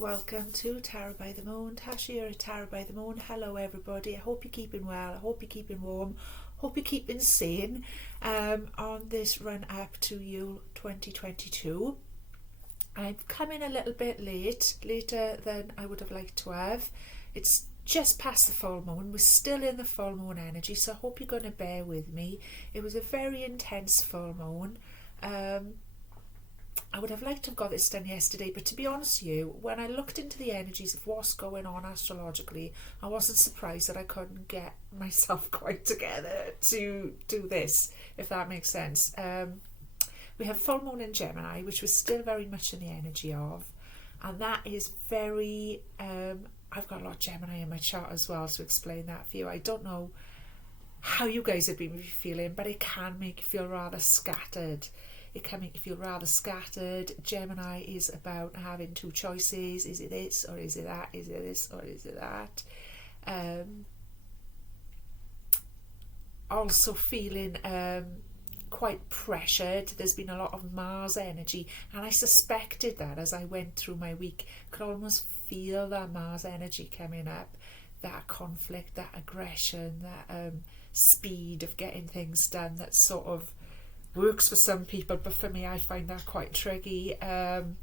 welcome to Tarot by the Moon. Tasha here at Tarot by the Moon. Hello everybody, I hope you're keeping well, I hope you're keeping warm, hope you're keeping sane on this run up to Yule 2022. I've come in a little bit later than I would have liked to have. It's just past the full moon, we're still in the full moon energy, so I hope you're going to bear with me. It was a very intense full moon. I would have liked to have got this done yesterday, but to be honest with you, when I looked into the energies of what's going on astrologically, I wasn't surprised that I couldn't get myself quite together to do this, if that makes sense. We have full moon in Gemini, which we're still very much in the energy of, and that is very I've got a lot of Gemini in my chart as well to explain that for you. I don't know how you guys have been feeling, but it can make you feel rather scattered. It can make you feel rather scattered. Gemini is about having two choices. Is it this or is it that? Is it this or is it that? Also feeling quite pressured. There's been a lot of Mars energy, and I suspected that as I went through my week. I could almost feel that Mars energy coming up, that conflict, that aggression, that speed of getting things done that sort of works for some people, but for me I find that quite tricky, and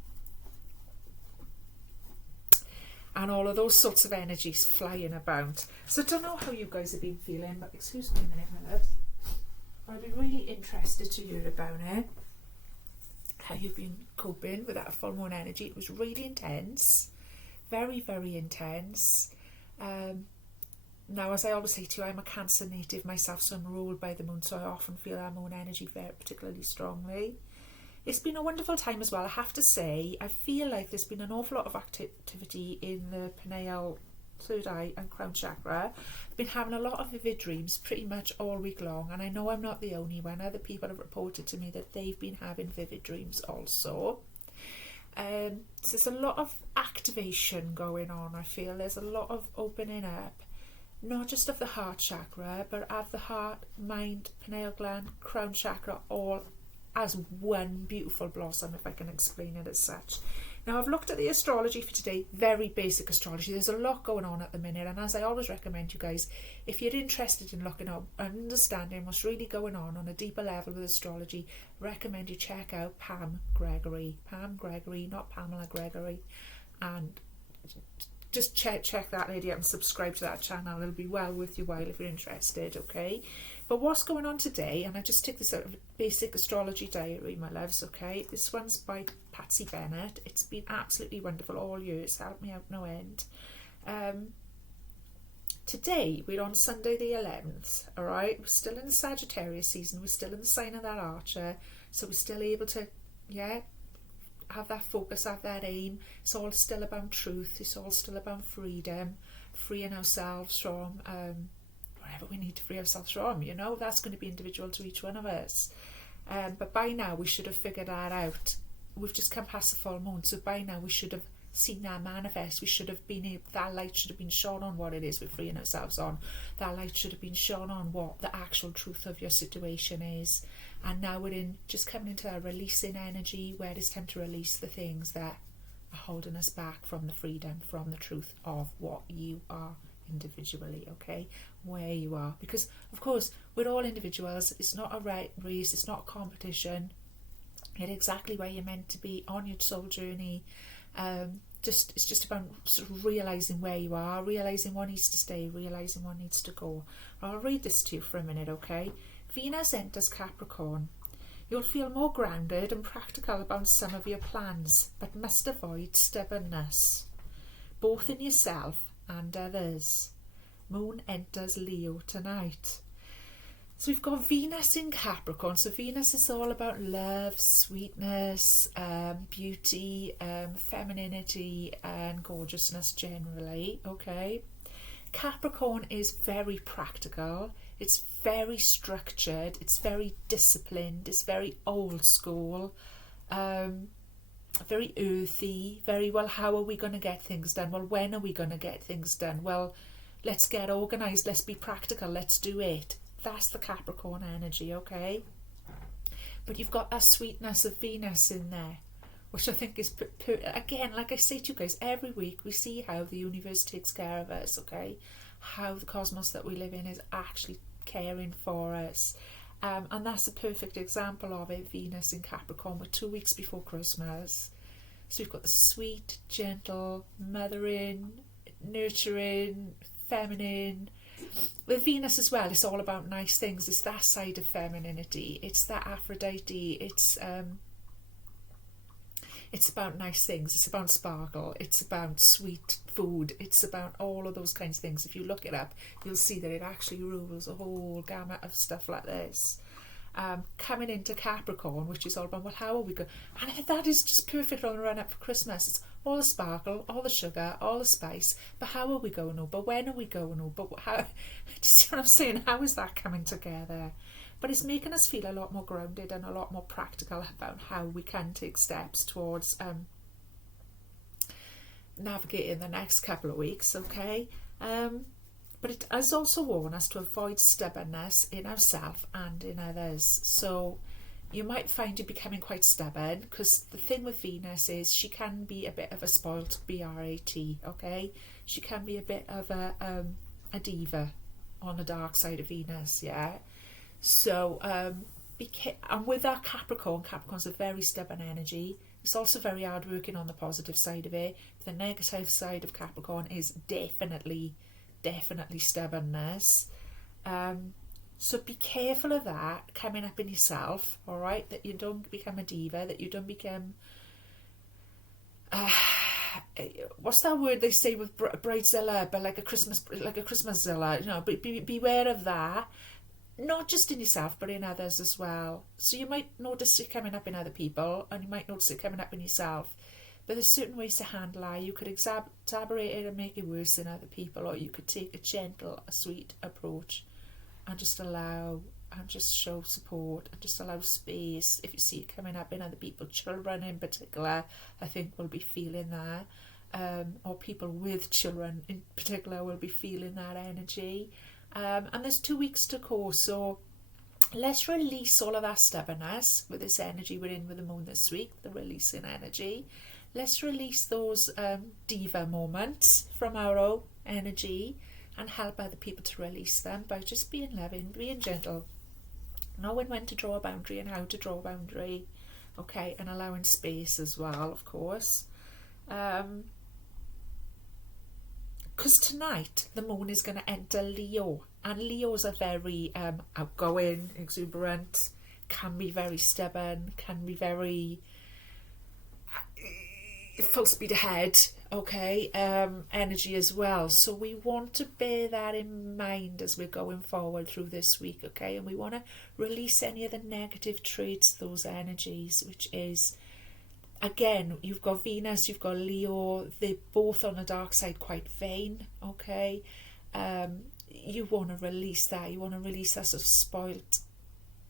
all of those sorts of energies flying about. So I don't know how you guys have been feeling, but excuse me a minute, my love. I'd be really interested to hear about it, how you've been coping with that full moon energy. It was really intense, very, very intense. Now, as I always say to you, I'm a Cancer native myself, so I'm ruled by the moon, so I often feel that moon energy very particularly strongly. It's been a wonderful time as well, I have to say. I feel like there's been an awful lot of activity in the pineal, third eye and crown chakra. I've been having a lot of vivid dreams pretty much all week long, and I know I'm not the only one. Other people have reported to me that they've been having vivid dreams also. So there's a lot of activation going on. I feel there's a lot of opening up, not just of the heart chakra, but of the heart, mind, pineal gland, crown chakra, all as one beautiful blossom, if I can explain it as such. Now, I've looked at the astrology for today, very basic astrology. There's a lot going on at the minute, and as I always recommend you guys, if you're interested in looking up and understanding what's really going on a deeper level with astrology, recommend you check out Pam Gregory, not Pamela Gregory, and just check that lady out and subscribe to that channel. It'll be well worth your while if you're interested, okay? But what's going on today, and I just take this out of a basic astrology diary, my loves, okay? This one's by Patsy Bennett. It's been absolutely wonderful all year. It's helped me out no end. Today, we're on Sunday the 11th, all right? We're still in the Sagittarius season. We're still in the sign of that Archer. So we're still able to, have that focus, have that aim. It's all still about truth. It's all still about freedom, freeing ourselves from whatever we need to free ourselves from. That's going to be individual to each one of us. But by now we should have figured that out. We've just come past the full moon, so by now we should have seen that manifest. We should have been able, that light should have been shone on what it is we're freeing ourselves on. That light should have been shone on what the actual truth of your situation is. And now we're just coming into a releasing energy where it's time to release the things that are holding us back from the freedom, from the truth of what you are individually, okay? Where you are. Because, of course, we're all individuals. It's not a race. It's not a competition. You're exactly where you're meant to be on your soul journey. It's just about sort of realising where you are, realising what needs to stay, realising what needs to go. I'll read this to you for a minute, okay? Venus enters Capricorn. You'll feel more grounded and practical about some of your plans, but must avoid stubbornness, both in yourself and others. Moon enters Leo tonight. So we've got Venus in Capricorn. So Venus is all about love, sweetness, beauty, femininity and gorgeousness generally, okay? Capricorn is very practical. It's very structured. It's very disciplined. It's very old school. Very earthy. Very, well, how are we going to get things done? Well, when are we going to get things done? Well, let's get organised. Let's be practical. Let's do it. That's the Capricorn energy, okay? But you've got that sweetness of Venus in there, which I think is, again, like I say to you guys, every week we see how the universe takes care of us, okay? How the cosmos that we live in is actually caring for us. And that's a perfect example of it. Venus in Capricorn, we're 2 weeks before Christmas. So we've got the sweet, gentle, mothering, nurturing, feminine. With Venus as well, it's all about nice things. It's that side of femininity. It's that Aphrodite. It's about nice things. It's about sparkle. It's about sweet food. It's about all of those kinds of things. If you look it up, you'll see that it actually rules a whole gamut of stuff like this. Coming into Capricorn, which is all about, well, how are we going? And I think that is just perfect on the run up for Christmas. It's all the sparkle, all the sugar, all the spice. But how are we going? Oh, but when are we going? Oh, but how? Do you see what I'm saying? How is that coming together? But it's making us feel a lot more grounded and a lot more practical about how we can take steps towards navigating the next couple of weeks, okay? But it has also warned us to avoid stubbornness in ourselves and in others. So you might find you becoming quite stubborn, because the thing with Venus is she can be a bit of a spoilt brat, okay? She can be a bit of a diva on the dark side of Venus, yeah? So, and with that Capricorn's a very stubborn energy. It's also very hard working on the positive side of it. The negative side of Capricorn is definitely stubbornness. So be careful of that coming up in yourself, all right? That you don't become a diva, that you don't become... what's that word they say with bridezilla, but like a Christmaszilla, you know, but beware of that. Not just in yourself, but in others as well. So you might notice it coming up in other people, and you might notice it coming up in yourself. But there's certain ways to handle it. You could exacerbate it and make it worse than other people, or you could take a gentle, a sweet approach and just allow and just show support and just allow space. If you see it coming up in other people, children in particular, I think will be feeling that. Or people with children in particular will be feeling that energy. And there's 2 weeks to go, so let's release all of that stubbornness with this energy we're in with the moon this week, the releasing energy. Let's release those diva moments from our own energy and help other people to release them by just being loving, being gentle, knowing when to draw a boundary and how to draw a boundary, okay, and allowing space as well, of course. Because tonight the moon is going to enter Leo, and Leos are very outgoing, exuberant, can be very stubborn, can be very full speed ahead, okay, energy as well. So we want to bear that in mind as we're going forward through this week, okay, and we want to release any of the negative traits, those energies, which is, again, you've got Venus, you've got Leo, they're both on the dark side quite vain, okay? You want to release that. You want to release that sort of spoilt,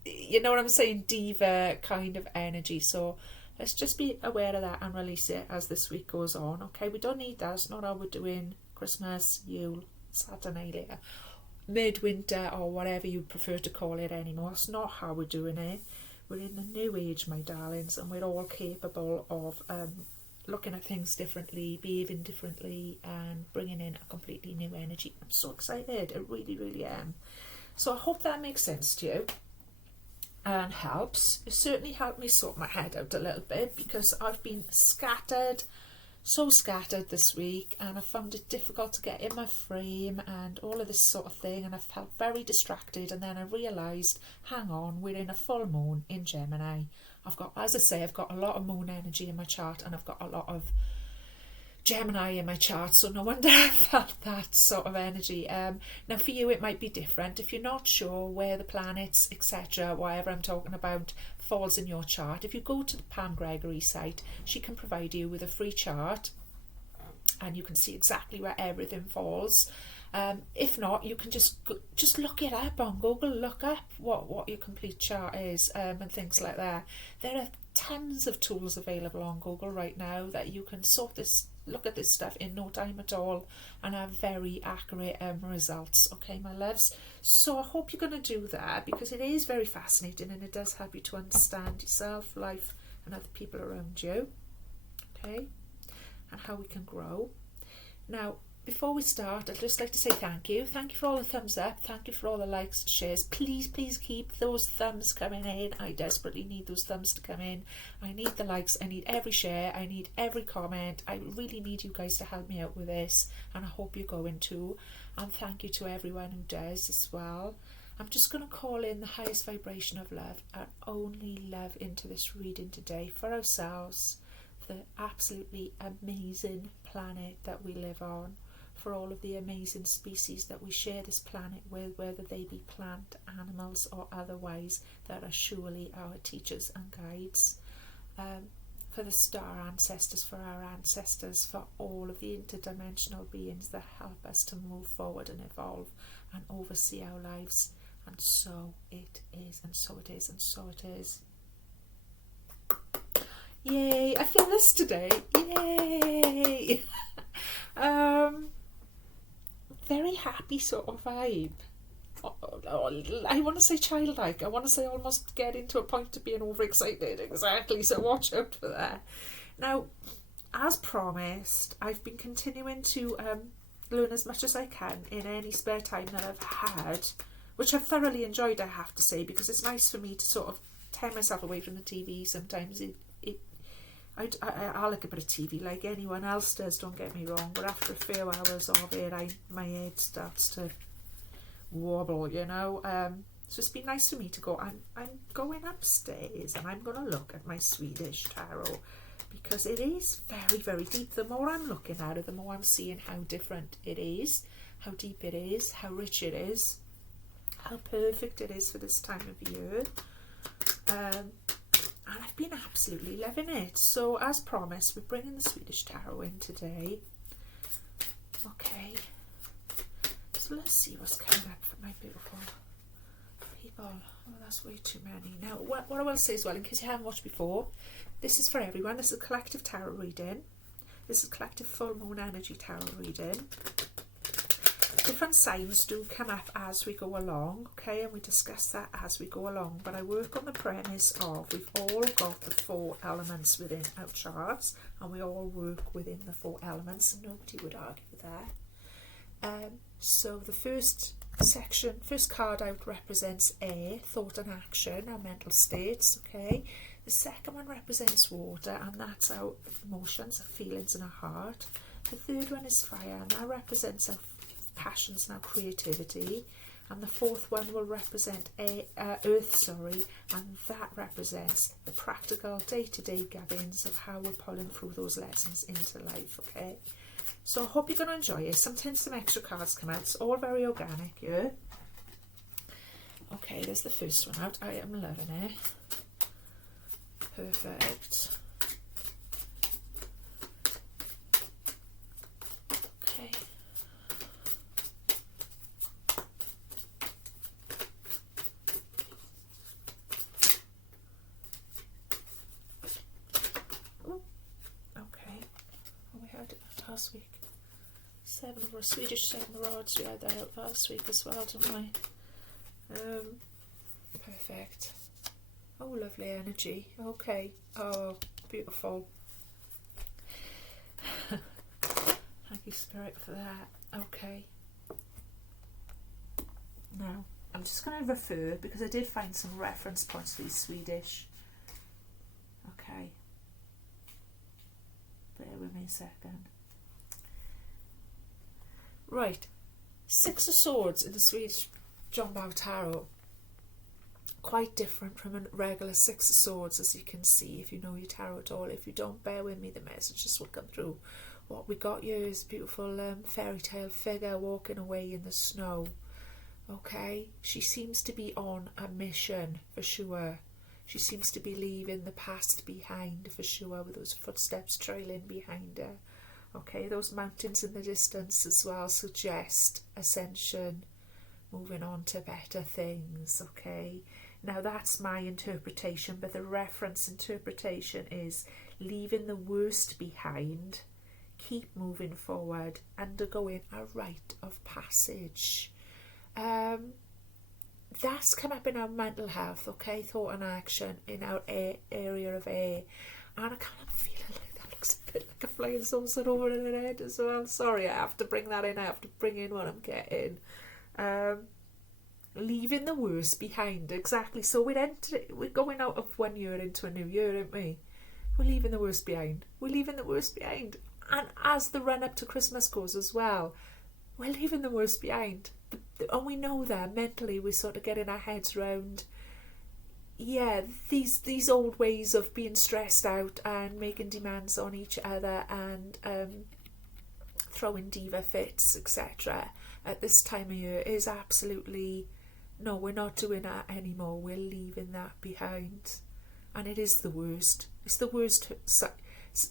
you know what I'm saying, diva kind of energy. So let's just be aware of that and release it as this week goes on, okay? We don't need that. It's not how we're doing Christmas, Yule, Saturnalia, midwinter, or whatever you prefer to call it anymore. It's not how we're doing it. We're in the new age, my darlings, and we're all capable of looking at things differently, behaving differently, and bringing in a completely new energy. I'm so excited. I really, really am. So I hope that makes sense to you and helps. It certainly helped me sort my head out a little bit, because I've been so scattered this week, and I found it difficult to get in my frame and all of this sort of thing, and I felt very distracted. And then I realised, hang on, we're in a full moon in Gemini. I've got a lot of moon energy in my chart, and I've got a lot of Gemini in my chart, so no wonder I felt that sort of energy. Now for you it might be different. If you're not sure where the planets, etc., whatever I'm talking about, falls in your chart, if you go to the Pam Gregory site, she can provide you with a free chart and you can see exactly where everything falls. If not, you can just look it up on Google, look up what your complete chart is, and things like that. There are tons of tools available on Google right now that you can look at this stuff in no time at all and have very accurate results, okay, my loves? So I hope you're going to do that, because it is very fascinating and it does help you to understand yourself, life, and other people around you. okay, and how we can grow. Now, before we start, I'd just like to say thank you. Thank you for all the thumbs up. Thank you for all the likes and shares. Please, please keep those thumbs coming in. I desperately need those thumbs to come in. I need the likes. I need every share. I need every comment. I really need you guys to help me out with this, and I hope you're going to. And thank you to everyone who does as well. I'm just going to call in the highest vibration of love and only love into this reading today for ourselves, for the absolutely amazing planet that we live on, for all of the amazing species that we share this planet with, whether they be plant, animals or otherwise, that are surely our teachers and guides, for the star ancestors, for our ancestors, for all of the interdimensional beings that help us to move forward and evolve and oversee our lives. And so it is, and so it is, and so it is. Yay, I feel this today. Yay. Very happy sort of vibe. I want to say childlike. I want to say almost getting to a point of being overexcited. Exactly, so watch out for that. Now, as promised, I've been continuing to learn as much as I can in any spare time that I've had, which I've thoroughly enjoyed, I have to say, because it's nice for me to sort of tear myself away from the TV. Sometimes I like a bit of TV like anyone else does, don't get me wrong, but after a few hours of it, my head starts to wobble, you know. So it's been nice for me to go. I'm going upstairs and I'm going to look at my Swedish tarot, because it is very, very deep. The more I'm looking at it, the more I'm seeing how different it is, how deep it is, how rich it is, how perfect it is for this time of year. And I've been absolutely loving it. So as promised, we're bringing the Swedish tarot in today. Okay, so let's see what's coming up for my beautiful people. Oh, that's way too many. Now, what I will say as well, in case you haven't watched before, this is for everyone. This is a collective tarot reading. This is a collective full moon energy tarot reading. Different signs do come up as we go along, okay, and we discuss that as we go along, but I work on the premise of we've all got the 4 elements within our charts, and we all work within the 4 elements, and nobody would argue that. So the first card out represents air, thought and action, our mental states, okay. The second one represents water, and that's our emotions, our feelings and our heart. The third one is fire, and that represents our passions and our creativity. And the fourth one will represent earth, and that represents the practical day-to-day gubbins of how we're pulling through those lessons into life, okay. So I hope you're going to enjoy it. Sometimes some extra cards come out. It's all very organic, yeah. Okay, there's the first one out. I am loving it. Perfect. Okay. Oh, okay. Oh, we had it last week. Swedish 7 rods. We had that out last week as well, didn't we? Perfect. Oh, lovely energy. Okay. Oh, beautiful. Thank you, Spirit, for that. Okay. Now, I'm just going to refer, because I did find some reference points for these Swedish. Okay. Bear with me a second. Right. 6 of Swords in the Swedish John Bow Tarot. Quite different from a regular 6 of Swords, as you can see if you know your tarot at all. If you don't, bear with me, the messages will come through. What we got here is a beautiful fairy tale figure walking away in the snow. Okay, she seems to be on a mission for sure. She seems to be leaving the past behind for sure, with those footsteps trailing behind her. Okay, those mountains in the distance as well suggest ascension, moving on to better things. Okay, now that's my interpretation, but the reference interpretation is leaving the worst behind, keep moving forward, undergoing a rite of passage. That's come up in our mental health, okay, thought and action in our area of air, and I kind of feeling like that looks looks a bit like a flying saucer over in her head as well. Sorry, I have to bring that in. I have to bring in what I'm getting. Leaving the worst behind. Exactly. So we're going out of 1 year into a new year, aren't we? We're leaving the worst behind. We're leaving the worst behind. And as the run up to Christmas goes as well, we're leaving the worst behind. And we know that mentally we're sort of getting our heads round, these old ways of being stressed out and making demands on each other and throwing diva fits, etc. at this time of year is absolutely, no, we're not doing that anymore. We're leaving that behind. And it is the worst. It's the worst. So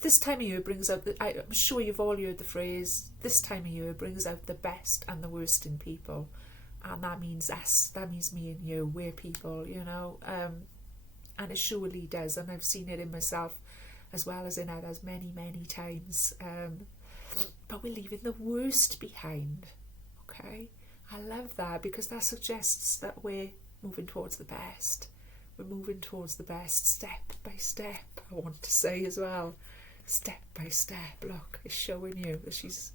this time of year brings out, I'm sure you've all heard the phrase, this time of year brings out the best and the worst in people. And that means us, that means me and you, we're people, and it surely does. And I've seen it in myself as well as in others many, many times. But we're leaving the worst behind, okay? I love that because that suggests that we're moving towards the best. We're moving towards the best step by step, I want to say as well. Step by step, look, it's showing you that she's,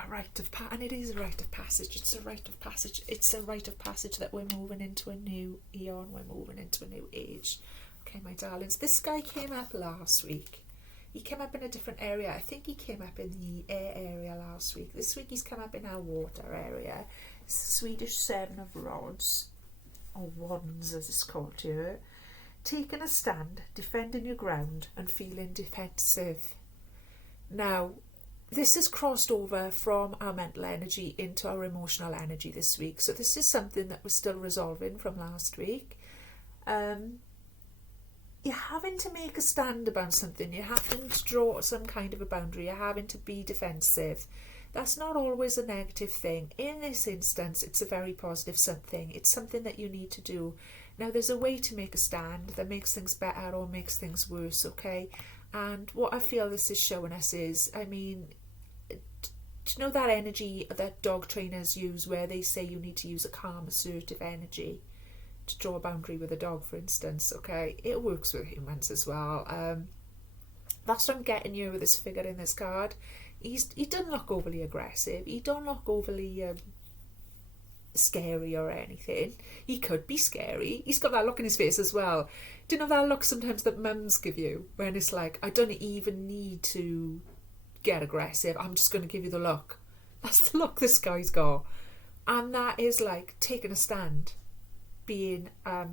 a rite of and it is a rite of passage. It's a rite of passage. It's a rite of passage that we're moving into a new eon. We're moving into a new age. Okay, my darlings. This guy came up last week. He came up in a different area. I think he came up in the air area last week. This week he's come up in our water area. It's the Swedish Seven of Rods, or Wands as it's called here. Taking a stand, defending your ground and feeling defensive. Now, this has crossed over from our mental energy into our emotional energy this week. So this is something that we're still resolving from last week. You're having to make a stand about something. You're having to draw some kind of a boundary. You're having to be defensive. That's not always a negative thing. In this instance, it's a very positive something. It's something that you need to do. Now, there's a way to make a stand that makes things better or makes things worse, okay? And what I feel this is showing us is, to know that energy that dog trainers use where they say you need to use a calm, assertive energy to draw a boundary with a dog, for instance, okay? It works with humans as well. That's what I'm getting you with this figure in this card. He doesn't look overly aggressive. He don't look overly scary or anything. He could be scary. He's got that look in his face as well. Do you know that look sometimes that mums give you when it's like, I don't even need to get aggressive, I'm just going to give you the look. That's the look this guy's got. And that is like taking a stand, being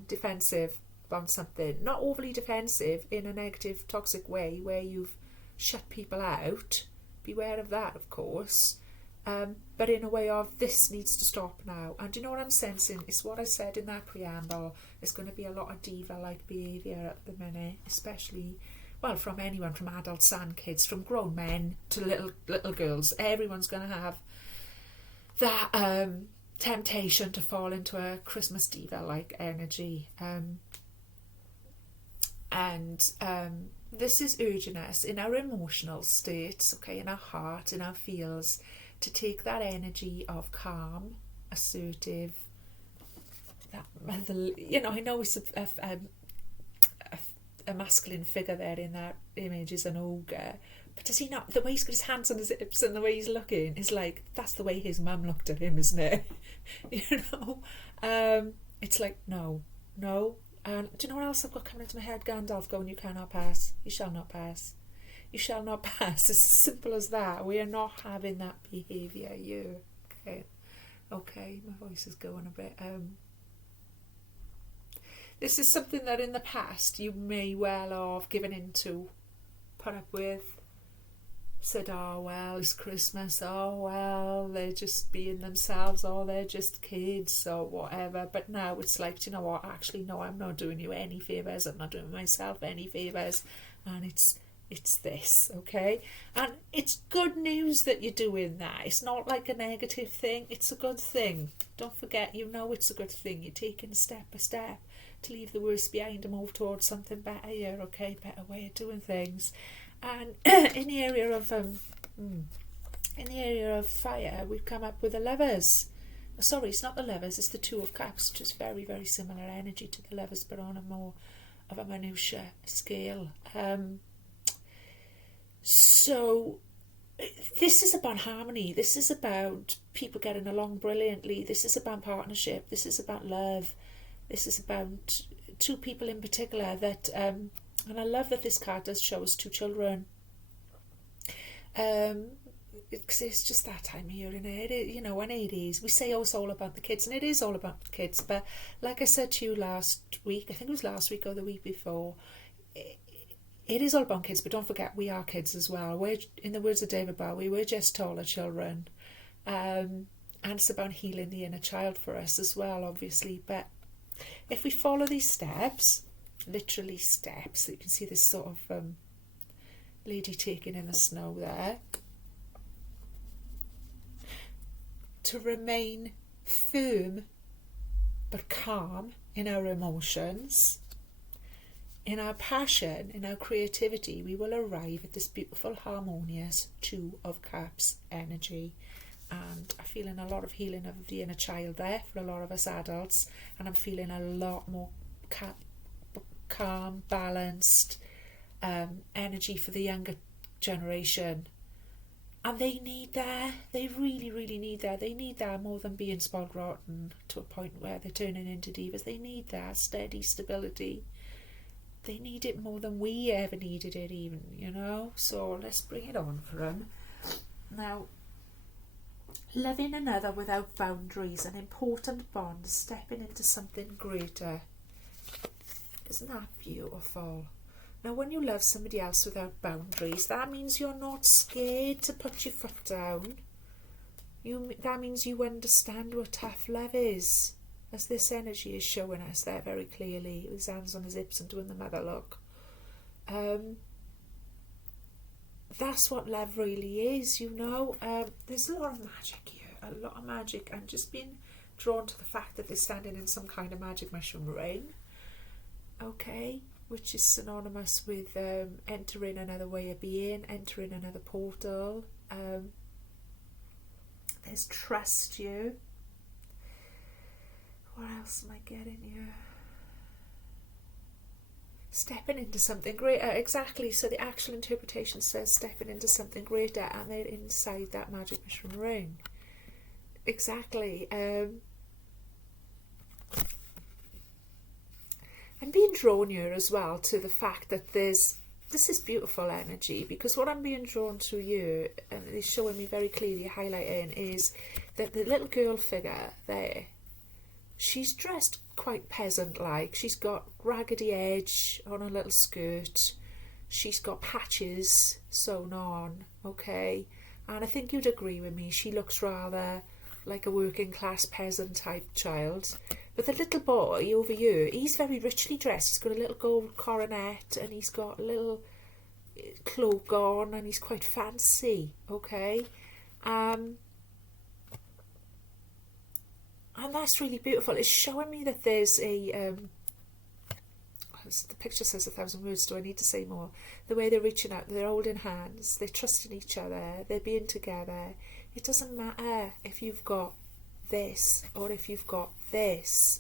defensive about something, not overly defensive in a negative, toxic way where you've shut people out. Beware of that, of course. But in a way of, this needs to stop now. And you know what I'm sensing? It's what I said in that preamble. There's going to be a lot of diva-like behaviour at the minute, especially, well, from anyone, from adults and kids, from grown men to little girls. Everyone's going to have that temptation to fall into a Christmas diva-like energy. This is urging us in our emotional states, okay, in our heart, in our feels, to take that energy of calm, assertive, that mother, I know it's a masculine figure there in that image is an ogre, but does he not, the way he's got his hands on his hips and the way he's looking is like, that's the way his mum looked at him, isn't it? It's like, no. And do you know what else I've got coming into my head? Gandalf going, you cannot pass, you shall not pass. You shall not pass. It's as simple as that. We are not having that behaviour. Okay, my voice is going a bit. This is something that in the past you may well have given into, put up with, said, oh well, it's Christmas, oh well, they're just being themselves, or they're just kids, or whatever. But now it's like, do you know what, actually no, I'm not doing you any favours, I'm not doing myself any favours, and it's this, okay? And it's good news that you're doing that. It's not like a negative thing, it's a good thing. Don't forget, it's a good thing. You're taking step by step to leave the worst behind and move towards something better here, okay? Better way of doing things. And in the area of fire, we've come up with the Lovers. Sorry, it's not the Lovers, it's the Two of Cups, which is very, very similar energy to the Lovers, but on a more of a minutiae scale. So this is about harmony. This is about people getting along brilliantly. This is about partnership. This is about love. This is about two people in particular that, and I love that this card does show us two children. Because it's just that time of year, and when it is, we say, oh, it's all about the kids, and it is all about the kids. But like I said to you last week, I think it was last week or the week before, it is all about kids, but don't forget, we are kids as well. We're, in the words of David Bowie, we're just taller children. And it's about healing the inner child for us as well, obviously. But if we follow these steps, literally steps, you can see this sort of lady taking in the snow there, to remain firm but calm in our emotions, in our passion, in our creativity, we will arrive at this beautiful, harmonious Two of Cups energy. And I'm feeling a lot of healing of the inner child there for a lot of us adults, and I'm feeling a lot more calm, balanced energy for the younger generation. And they need that. They really, really need that. They need that more than being spoiled rotten to a point where they're turning into divas. They need that steady stability. They need it more than we ever needed it even, So let's bring it on for them. Now, loving another without boundaries, an important bond, stepping into something greater. Isn't that beautiful? Now, when you love somebody else without boundaries, that means you're not scared to put your foot down. That means you understand what tough love is, as this energy is showing us there very clearly, with his hands on his hips and doing the mother look. That's what love really is, There's a lot of magic here, a lot of magic. I'm just being drawn to the fact that they're standing in some kind of magic mushroom ring, okay, which is synonymous with entering another way of being, entering another portal. There's trust you. What else am I getting here? Stepping into something greater, exactly. So the actual interpretation says stepping into something greater, and they're inside that magic mushroom ring. Exactly. I'm being drawn here as well to the fact that this is beautiful energy, because what I'm being drawn to you, and it's showing me very clearly highlighting, is that the little girl figure there, she's dressed quite peasant-like. She's got raggedy edge on her little skirt. She's got patches sewn on, okay? And I think you'd agree with me, she looks rather like a working-class peasant-type child. But the little boy over here, he's very richly dressed. He's got a little gold coronet, and he's got a little cloak on, and he's quite fancy, okay? And that's really beautiful. It's showing me that there's a... the picture says 1,000 words, do I need to say more? The way they're reaching out, they're holding hands, they're trusting each other, they're being together. It doesn't matter if you've got this or if you've got this.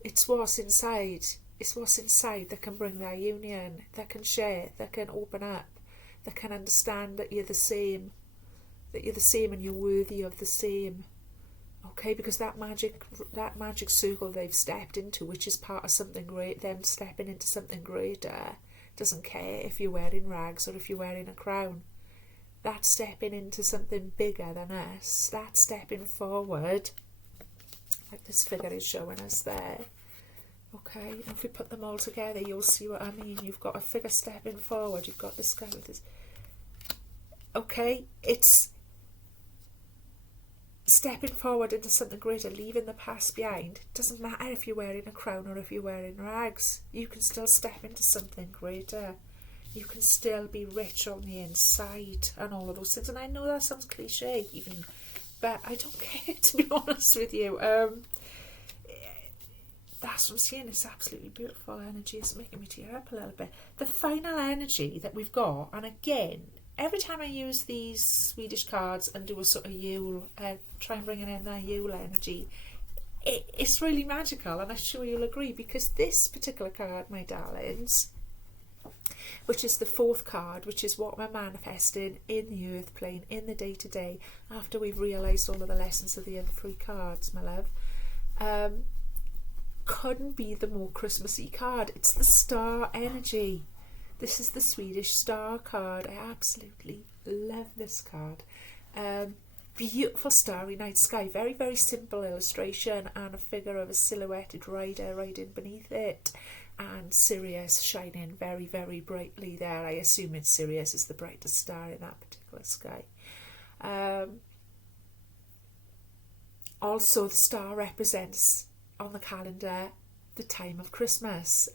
It's what's inside. It's what's inside that can bring that union, that can share, that can open up, that can understand that you're the same, and you're worthy of the same. Okay, because that magic circle they've stepped into, which is part of something great, them stepping into something greater, doesn't care if you're wearing rags or if you're wearing a crown. That's stepping into something bigger than us. That's stepping forward, like this figure is showing us there. Okay, and if we put them all together, you'll see what I mean. You've got a figure stepping forward. You've got this guy with this. Okay, it's stepping forward into something greater, leaving the past behind. It doesn't matter if you're wearing a crown or if you're wearing rags. You can still step into something greater. You can still be rich on the inside and all of those things. And I know that sounds cliche even, but I don't care, to be honest with you. That's what I'm saying. It's absolutely beautiful energy. It's making me tear up a little bit. The final energy that we've got, and again, every time I use these Swedish cards and do a sort of Yule, try and bring in that Yule energy, it's really magical, and I'm sure you'll agree, because this particular card, my darlings, which is the 4th card, which is what we're manifesting in the earth plane, in the day-to-day, after we've realised all of the lessons of the other 3 cards, my love, couldn't be the more Christmassy card. It's the star energy. This is the Swedish star card. I absolutely love this card. Beautiful starry night sky, very, very simple illustration, and a figure of a silhouetted rider riding beneath it, and Sirius shining very, very brightly there. I assume it's Sirius is the brightest star in that particular sky. Also, the star represents on the calendar the time of Christmas.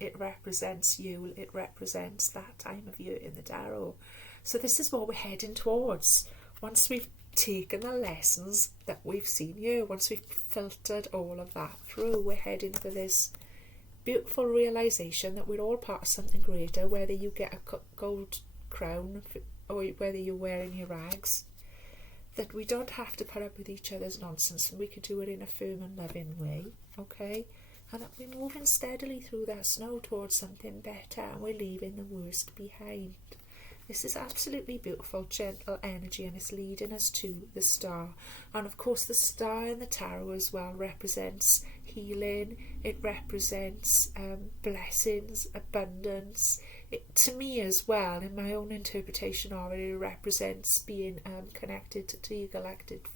It represents Yule, it represents that time of year in the tarot. So this is what we're heading towards. Once we've taken the lessons that we've seen here, once we've filtered all of that through, we're heading for this beautiful realisation that we're all part of something greater, whether you get a gold crown or whether you're wearing your rags, that we don't have to put up with each other's nonsense, and we can do it in a firm and loving way, okay? And that we're moving steadily through that snow towards something better, and we're leaving the worst behind. This is absolutely beautiful, gentle energy, and it's leading us to the star. And of course, the star in the tarot as well represents healing. It represents blessings, abundance. To me as well, in my own interpretation of it, it represents being connected to your galactic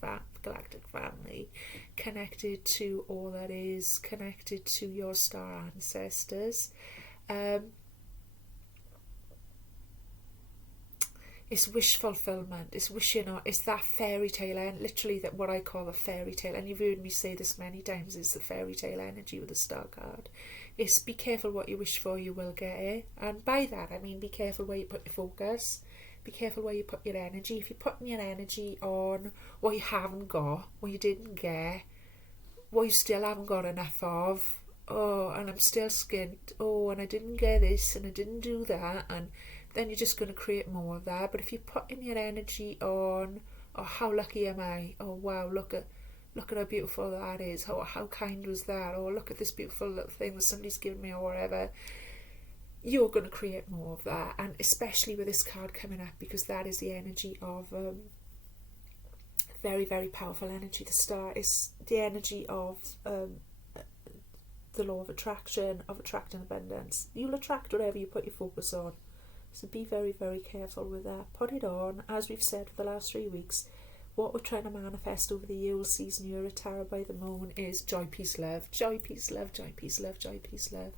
family, connected to all that is, connected to your star ancestors. It's wish fulfillment, it's wishing on, it's that fairy tale, and literally that what I call the fairy tale, and you've heard me say this many times, is the fairy tale energy with the star card. It's be careful what you wish for, you will get it. And by that I mean be careful where you put your focus, be careful where you put your energy. If you're putting your energy on what you haven't got, what you didn't get, what you still haven't got enough of, oh, and I'm still skint, oh, and I didn't get this, and I didn't do that, and then you're just going to create more of that. But if you're putting your energy on, oh, how lucky am I? Oh, wow, look at how beautiful that is. Oh, how kind was that? Oh, look at this beautiful little thing that somebody's given me, or whatever. You're going to create more of that, and especially with this card coming up, because that is the energy of very, very powerful energy. The star is the energy of the law of attraction, of attracting abundance. You'll attract whatever you put your focus on. So be very, very careful with that. Put it on. As we've said for the last 3 weeks, what we're trying to manifest over the Yule season here at Tarot by the Moon is joy, peace, love. Joy, peace, love, joy, peace, love, joy, peace, love.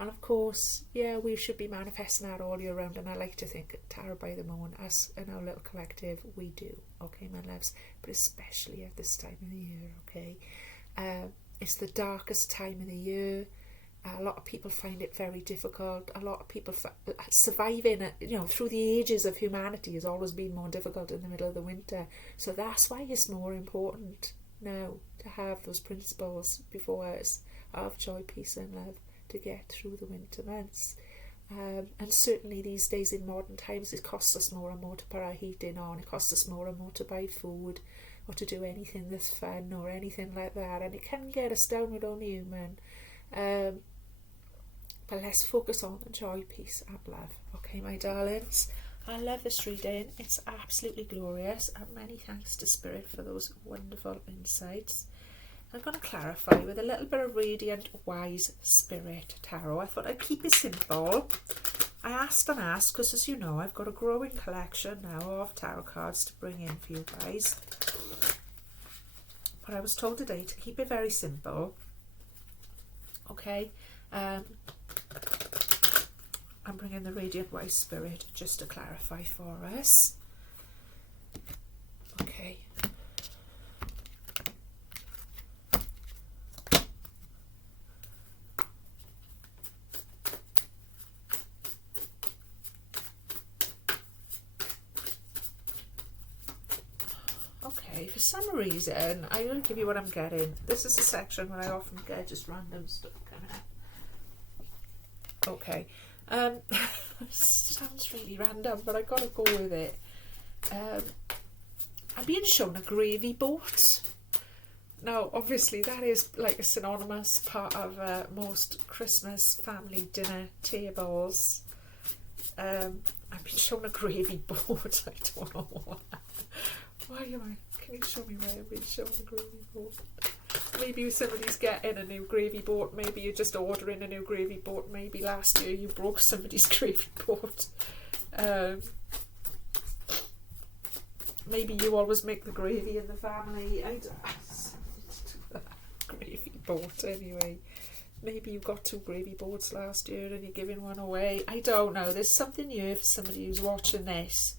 And of course, yeah, we should be manifesting that all year round. And I like to think at Tarot by the Moon, us in our little collective, we do. Okay, my loves? But especially at this time of the year, okay? It's the darkest time of the year. A lot of people find it very difficult. A lot of people surviving, through the ages of humanity has always been more difficult in the middle of the winter. So that's why it's more important now to have those principles before us of joy, peace and love to get through the winter months. And certainly these days in modern times, it costs us more and more to put our heating on. It costs us more and more to buy food or to do anything that's fun or anything like that. And it can get us down, we're only human. But let's focus on the joy, peace and love. Okay, my darlings, I love this reading. It's absolutely glorious, and many thanks to Spirit for those wonderful insights. I'm going to clarify with a little bit of Radiant Wise Spirit Tarot. I thought I'd keep it simple. I asked and asked because, as you know, I've got a growing collection now of tarot cards to bring in for you guys. But I was told today to keep it very simple. Okay. I'm bringing the Radiant Wise Spirit just to clarify for us. Okay. Okay, for some reason, I'm going to give you what I'm getting. This is a section where I often get just random stuff coming up. Okay, sounds really random, but I gotta go with it. I'm being shown a gravy boat Now, obviously, that is like a synonymous part of most Christmas family dinner tables. I've been shown a gravy board. I don't know why. Why am I? Can you show me why I've been shown a gravy board? Maybe somebody's getting a new gravy board. Maybe you're just ordering a new gravy board. Maybe last year you broke somebody's gravy board. Maybe you always make the gravy in the family. I don't gravy board anyway. Maybe you got 2 gravy boards last year and you're giving one away. I don't know. There's something here for somebody who's watching this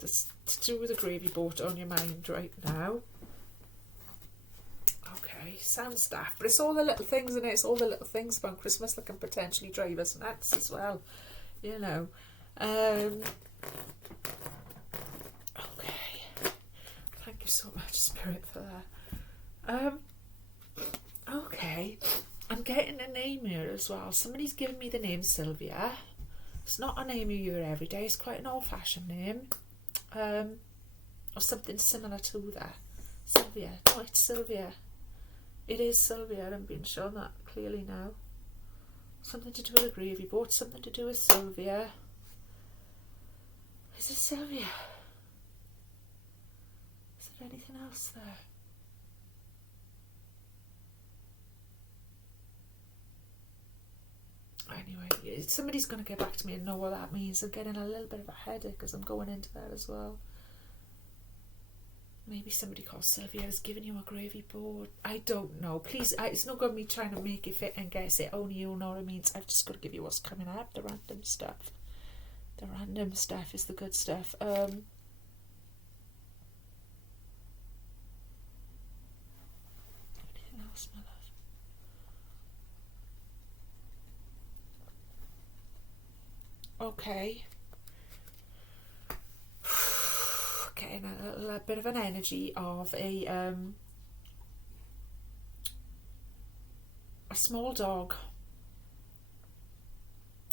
that's to do with a gravy board on your mind right now. Okay, sounds daft, but it's all the little things in it. It's all the little things about Christmas that can potentially drive us nuts as well, you know. Okay, thank you so much, Spirit, for that. Okay, I'm getting a name here as well. Somebody's given me the name Sylvia. It's not a name you hear every day. It's quite an old-fashioned name, or something similar to that. Sylvia. No, it's Sylvia. It is Sylvia. I'm being shown that clearly now. Something to do with a gravy board. Something to do with Sylvia. Is it Sylvia? Is there anything else there? Anyway, somebody's going to get back to me and know what that means. I'm getting a little bit of a headache because I'm going into that as well. Maybe somebody called Sylvia has given you a gravy board. I don't know. Please, it's not going to be trying to make you fit and guess it. Only you know what it means. I've just got to give you what's coming up. The random stuff. The random stuff is the good stuff. Anything else, my love? Okay. Getting a bit of an energy of a small dog.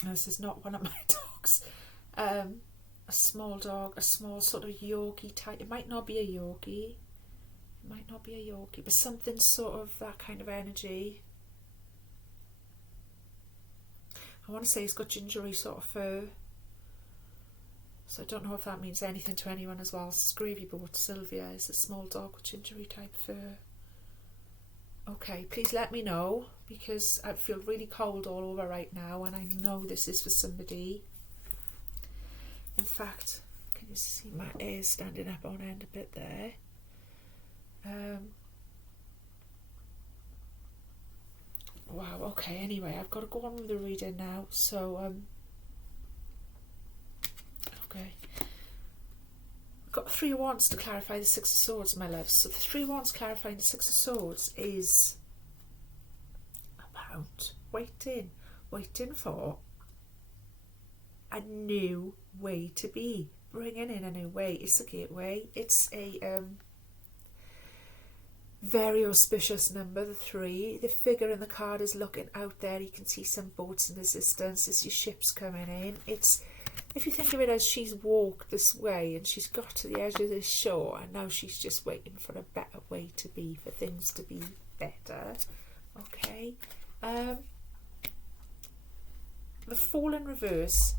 This is not one of my dogs. A small dog, a small sort of Yorkie type. It might not be a Yorkie. It might not be a Yorkie, but something sort of that kind of energy. I want to say it's got gingery sort of fur. So I don't know if that means anything to anyone as well. Gravy board Sylvia is a small dog with gingery type fur. Okay, please let me know because I feel really cold all over right now and I know this is for somebody. In fact, can you see my hair standing up on end a bit there? Wow, okay, anyway, I've got to go on with the reading now. So, okay. I've got 3 of Wands to clarify the 6 of Swords, my love. So the 3 of Wands clarifying the 6 of Swords is about waiting for a new way to be. Bringing in a new way. It's a gateway. It's a very auspicious number, the 3. The figure in the card is looking out there. You can see some boats in the distance. It's your ships coming in. It's, if you think of it as she's walked this way and she's got to the edge of this shore and now she's just waiting for a better way to be, for things to be better. Okay. The Fool in reverse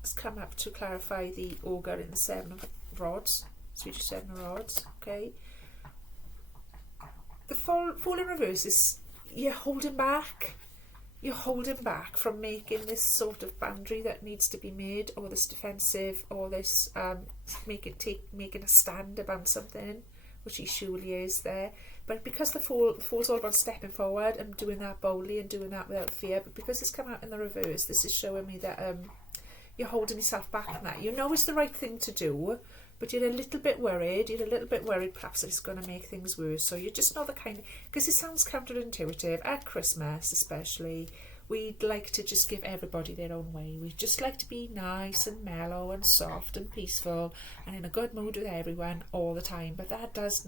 has come up to clarify the Ogre in the 7 of Rods. Swedish 7 of Rods. Okay. The Fool in reverse is you're holding back. You're holding back from making this sort of boundary that needs to be made, or this defensive, or this making a stand about something, which he surely is there. But because the Fool's all about stepping forward and doing that boldly and doing that without fear, but because it's come out in the reverse, this is showing me that you're holding yourself back from that. You know it's the right thing to do, but you're a little bit worried. You're a little bit worried perhaps that it's going to make things worse. So you're just not the kind, because it sounds counterintuitive, at Christmas especially, we'd like to just give everybody their own way. We'd just like to be nice and mellow and soft and peaceful and in a good mood with everyone all the time. But that's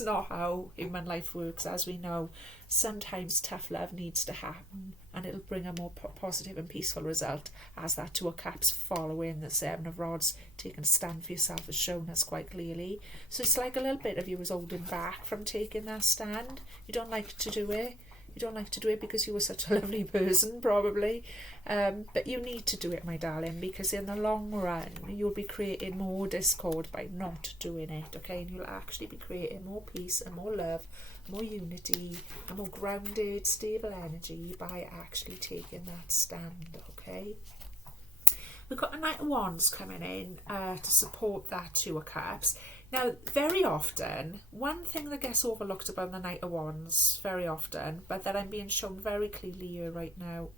not how human life works, as we know. Sometimes tough love needs to happen and it'll bring a more positive and peaceful result, as that Two of Cups following the Seven of Rods, taking a stand for yourself, has shown us quite clearly. So it's like a little bit of you was holding back from taking that stand. You don't like to do it. You don't like to do it because you were such a lovely person, probably. But you need to do it, my darling, because in the long run, you'll be creating more discord by not doing it, okay? And you'll actually be creating more peace and more love, more unity, and more grounded, stable energy by actually taking that stand, okay? We've got a Knight of Wands coming in to support that Two of Cups. Now, very often, one thing that gets overlooked about the Knight of Wands, very often, but that I'm being shown very clearly here right now,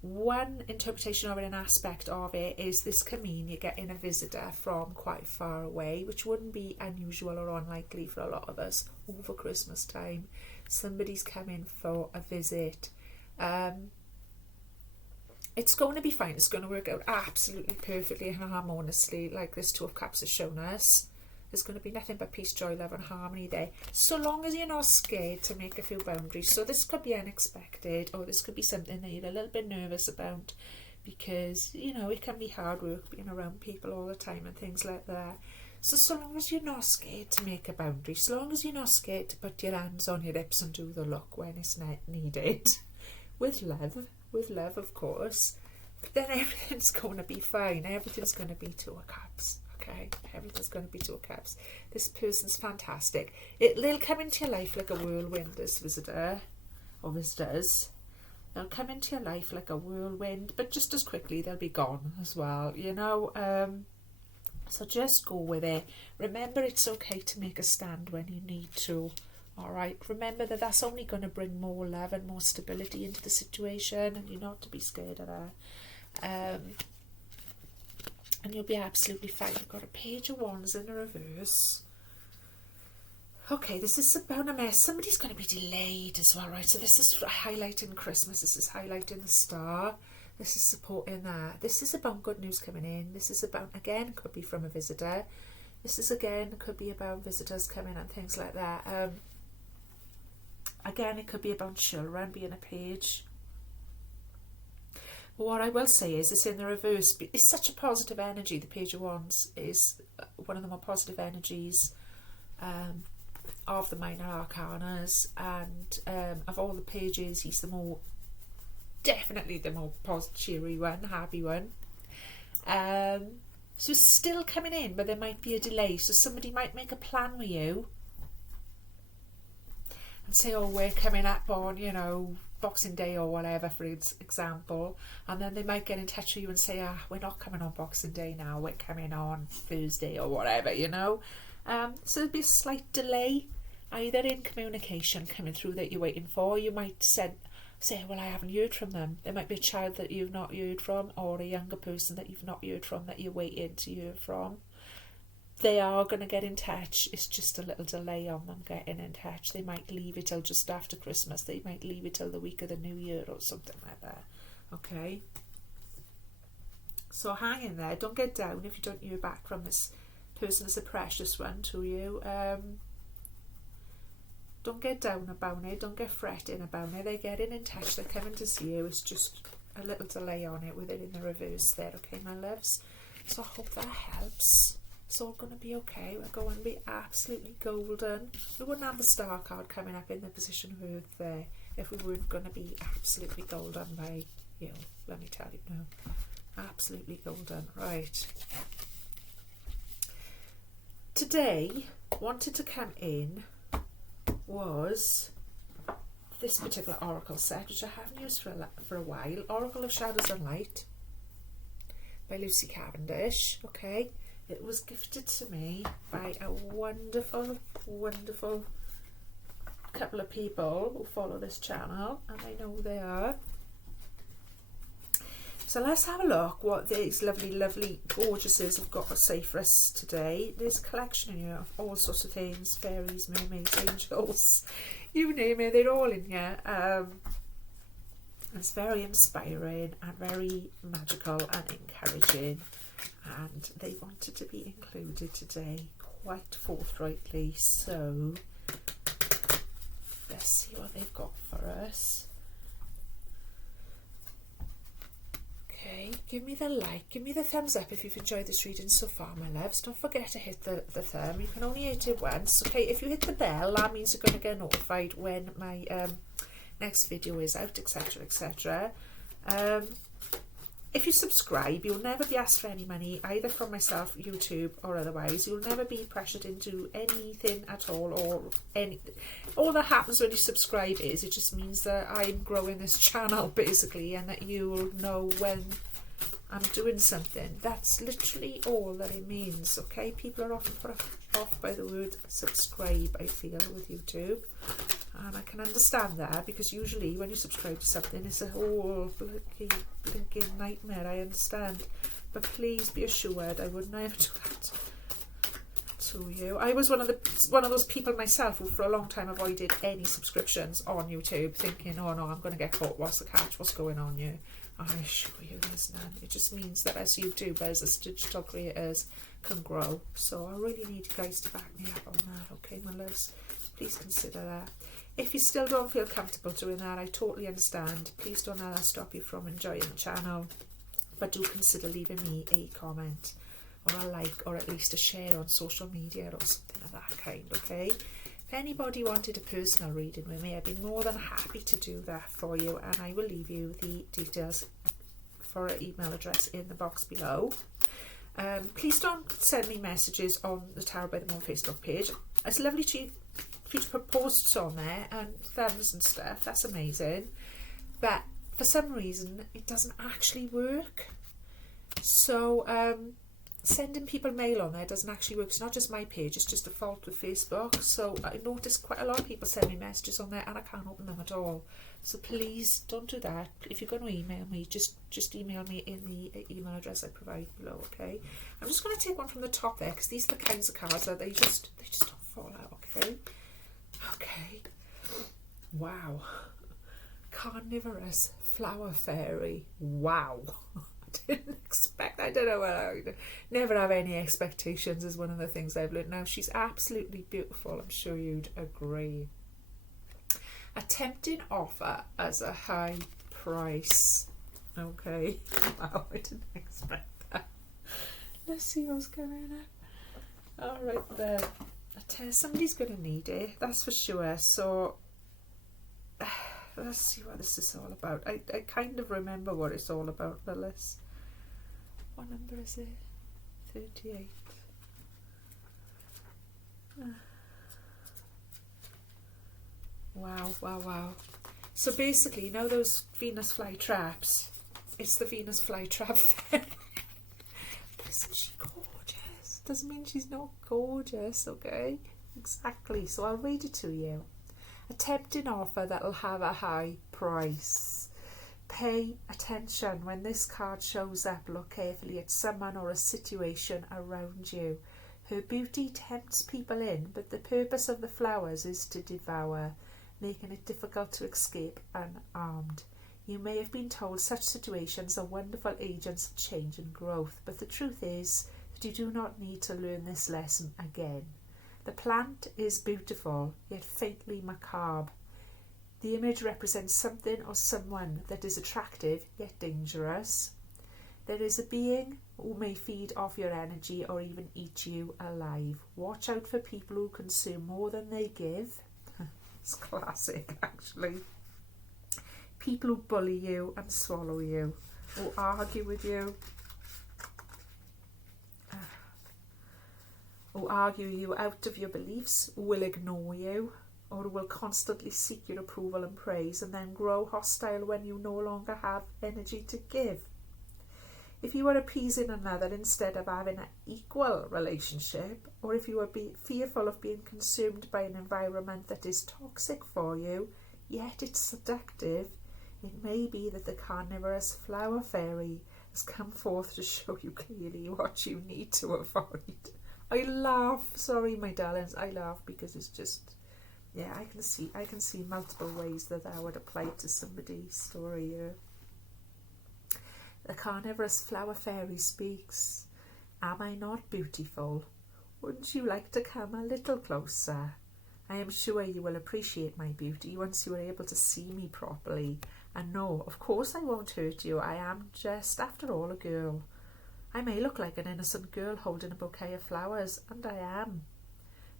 one interpretation of it, an aspect of it, is this can mean you're getting a visitor from quite far away, which wouldn't be unusual or unlikely for a lot of us over Christmas time. Somebody's coming for a visit. It's going to be fine. It's going to work out absolutely perfectly and harmoniously, like this Two of Cups has shown us. There's going to be nothing but peace, joy, love and harmony there, so long as you're not scared to make a few boundaries. So this could be unexpected, or this could be something that you're a little bit nervous about, because, you know, it can be hard work being around people all the time and things like that. So long as you're not scared to make a boundary, so long as you're not scared to put your hands on your hips and do the look when it's needed, with love, of course, but then everything's going to be fine. Everything's going to be Two of Cups, okay? Everything's going to be Two of Cups. This person's fantastic. They'll come into your life like a whirlwind, this visitor, or visitors. They'll come into your life like a whirlwind, but just as quickly they'll be gone as well, you know? So just go with it. Remember, it's okay to make a stand when you need to. All right, remember that that's only going to bring more love and more stability into the situation, and you're not to be scared of that. And you'll be absolutely fine. You've got a Page of Wands in the reverse. Okay, this is about a mess. Somebody's going to be delayed as well, right? So this is highlighting Christmas. This is highlighting the star. This is supporting that. This is about good news coming in. This is about, again, could be from a visitor. This is, again, could be about visitors coming and things like that. Again, it could be about children being a page. But what I will say is it's in the reverse. It's such a positive energy. The Page of Wands is one of the more positive energies of the minor arcanas, and of all the pages, he's definitely the more cheery one, happy one. So it's still coming in, but there might be a delay. So somebody might make a plan with you and say, oh, we're coming up on, you know, Boxing Day or whatever, for example, and then they might get in touch with you and say, we're not coming on Boxing Day now, we're coming on Thursday or whatever, you know. So there'll be a slight delay, either in communication coming through that you're waiting for. You might say, well, I haven't heard from them. There might be a child that you've not heard from, or a younger person that you've not heard from that you're waiting to hear from. They are going to get in touch. It's just a little delay on them getting in touch. They might leave it till just after Christmas. They might leave it till the week of the New Year or something like that. Okay? So hang in there. Don't get down if you don't hear back from this person. It's a precious one to you. Don't get down about it. Don't get fretting about it. They're getting in touch. They're coming to see you. It's just a little delay on it with it in the reverse there. Okay, my loves? So I hope that helps. It's all going to be okay. We're going to be absolutely golden. We wouldn't have the star card coming up in the position of Earth there if we weren't going to be absolutely golden by, you know, let me tell you now. Absolutely golden. Right. Today, wanted to come in was this particular oracle set, which I haven't used for a while. Oracle of Shadows and Light by Lucy Cavendish. Okay. It was gifted to me by a wonderful, wonderful couple of people who follow this channel, and I know who they are. So let's have a look what these lovely, lovely gorgeouses have got to say for us today. There's a collection in here of all sorts of things, fairies, mermaids, angels, you name it, they're all in here. It's very inspiring and very magical and encouraging. And they wanted to be included today quite forthrightly, so let's see what they've got for us. give me the like, give me the thumbs up if you've enjoyed this reading so far, my loves. Don't forget to hit the thumb. You can only hit it once, okay? If you hit the bell, that means you're going to get notified when my next video is out, etc, etc. If you subscribe, you'll never be asked for any money, either from myself, YouTube, or otherwise. You'll never be pressured into anything at all, or anything. All that happens when you subscribe is, it just means that I'm growing this channel, basically, and that you'll know when I'm doing something. That's literally all that it means, okay? People are often put off by the word subscribe, I feel, with YouTube. And I can understand that, because usually when you subscribe to something, it's a whole blinking nightmare. I understand, but please be assured I would never do that to you. I was one of those people myself who for a long time avoided any subscriptions on YouTube, thinking, oh no, I'm going to get caught. What's the catch? What's going on here? I assure you there's none. It just means that as YouTubers, as digital creators, can grow. So I really need you guys to back me up on that, okay, my loves? Please consider that. If you still don't feel comfortable doing that, I totally understand. Please don't let that stop you from enjoying the channel. But do consider leaving me a comment, or a like, or at least a share on social media, or something of that kind, okay? If anybody wanted a personal reading with me, I'd be more than happy to do that for you, and I will leave you the details for an email address in the box below. Please don't send me messages on the Tarot by the Moon Facebook page. It's lovely for you to put posts on there and thumbs and stuff. That's amazing. But for some reason, it doesn't actually work. So sending people mail on there doesn't actually work. It's not just my page, it's just a fault with Facebook. So I noticed quite a lot of people send me messages on there and I can't open them at all. So please don't do that. If you're going to email me, just email me in the email address I provide below, okay? I'm just going to take one from the top there, because these are the kinds of cards that they just don't fall out, okay? Okay. Wow. Carnivorous flower fairy. Wow. I didn't expect. I don't know. I never have any expectations is one of the things I've learned. Now, she's absolutely beautiful. I'm sure you'd agree. A tempting offer as a high price. Okay. Wow, I didn't expect that. Let's see what's going on. All right there. Somebody's going to need it, that's for sure. So let's see what this is all about. I kind of remember what it's all about, Phyllis. What number is it? 38. Wow, wow, wow. So basically, you know those Venus flytraps? It's the Venus flytrap fairy. Isn't she gorgeous? Doesn't mean she's not gorgeous, okay? Exactly. So I'll read it to you. A tempting offer that'll have a high price. Pay attention when this card shows up. Look carefully at someone or a situation around you. Her beauty tempts people in, but the purpose of the flowers is to devour, making it difficult to escape unarmed. You may have been told such situations are wonderful agents of change and growth, but the truth is that you do not need to learn this lesson again. The plant is beautiful, yet faintly macabre. The image represents something or someone that is attractive, yet dangerous. There is a being who may feed off your energy or even eat you alive. Watch out for people who consume more than they give. It's classic, actually. People who bully you and swallow you, who argue with you, who argue you out of your beliefs, who will ignore you, or who will constantly seek your approval and praise and then grow hostile when you no longer have energy to give. If you are appeasing another instead of having an equal relationship, or if you are fearful of being consumed by an environment that is toxic for you, yet it's seductive, it may be that the carnivorous flower fairy has come forth to show you clearly what you need to avoid. I laugh, sorry my darlings, I laugh because it's just, yeah, I can see multiple ways that would apply to somebody's story here. The carnivorous flower fairy speaks. Am I not beautiful? Wouldn't you like to come a little closer? I am sure you will appreciate my beauty once you are able to see me properly And no, of course I won't hurt you. I am just, after all, a girl. I may look like an innocent girl holding a bouquet of flowers, and I am.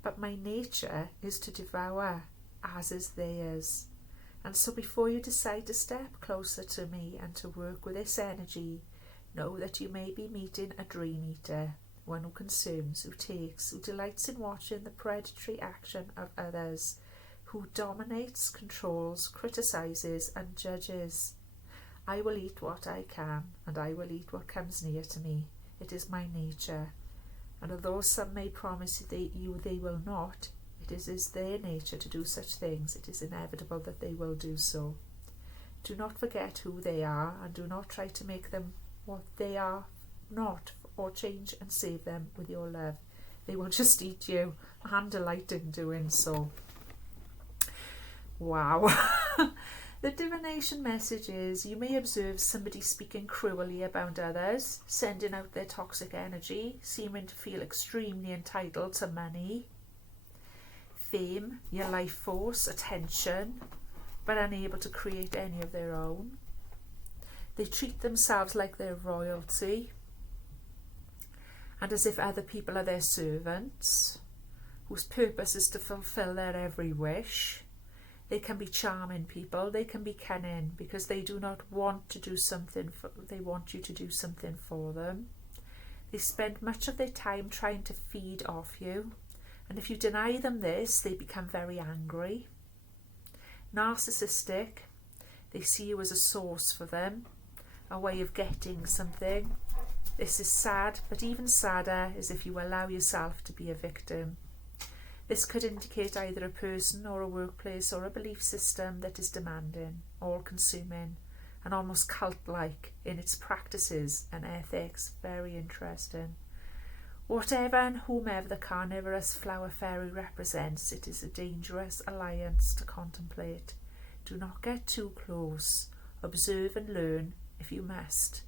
But my nature is to devour, as is theirs. And so before you decide to step closer to me and to work with this energy, know that you may be meeting a dream eater, one who consumes, who takes, who delights in watching the predatory action of others, who dominates, controls, criticises and judges. I will eat what I can, and I will eat what comes near to me. It is my nature. And although some may promise you they will not, it is their nature to do such things. It is inevitable that they will do so. Do not forget who they are, and do not try to make them what they are not, or change and save them with your love. They will just eat you, and delight in doing so. Wow. The divination message is, you may observe somebody speaking cruelly about others, sending out their toxic energy, seeming to feel extremely entitled to money, fame, your life force, attention, but unable to create any of their own. They treat themselves like they're royalty, and as if other people are their servants, whose purpose is to fulfill their every wish. They can be charming people, they can be cunning, because they do not want to do something, they want you to do something for them. They spend much of their time trying to feed off you, and if you deny them this, they become very angry. Narcissistic, they see you as a source for them, a way of getting something. This is sad, but even sadder is if you allow yourself to be a victim. This could indicate either a person or a workplace or a belief system that is demanding, all-consuming, and almost cult-like in its practices and ethics. Very interesting. Whatever and whomever the carnivorous flower fairy represents, it is a dangerous alliance to contemplate. Do not get too close. Observe and learn if you must.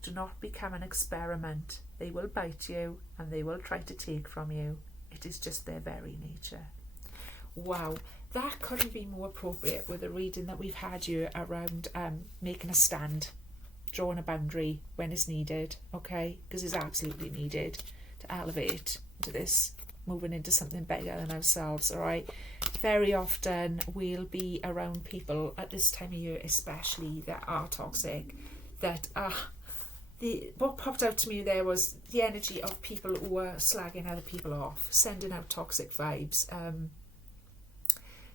Do not become an experiment. They will bite you and they will try to take from you. It is just their very nature. Wow, that couldn't be more appropriate with the reading that we've had you around making a stand, drawing a boundary when it's needed, okay? Because it's absolutely needed to elevate to this, moving into something bigger than ourselves, all right? Very often we'll be around people at this time of year especially that are toxic, that are... What popped out to me there was the energy of people who were slagging other people off, sending out toxic vibes,